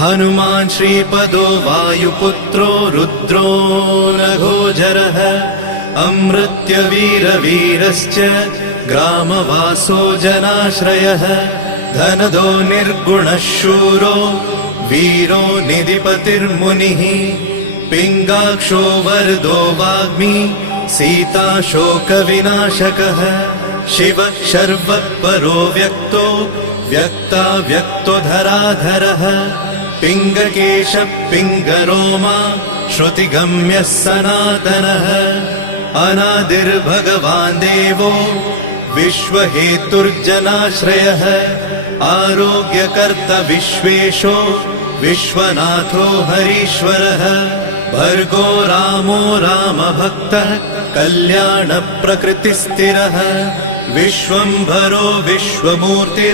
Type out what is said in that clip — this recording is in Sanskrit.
हनुमान् श्रीपदो वायुपुत्रो रुद्रो नघोजरः अमृत्यवीरवीरश्च ग्रामवासो जनाश्रयः धनदो निर्गुणः शूरो वीरो निधिपतिर्मुनिः पिङ्गाक्षो वरदो वाग्मी सीता शोकविनाशकः शिवः शर्वः परो व्यक्तो व्यक्तो धराधरः पिङ्गकेशः पिङ्गरोमा श्रुतिगम्यः सनातनः अनादिर्भगवान् देवो विश्वहेतुर्जनाश्रयः आरोग्यकर्ता विश्वेशो विश्वनाथो हरीश्वरः भर्गो रामो रामभक्तः कल्याणप्रकृतिस्थिरः विश्वम्भरो विश्वमूर्तिर्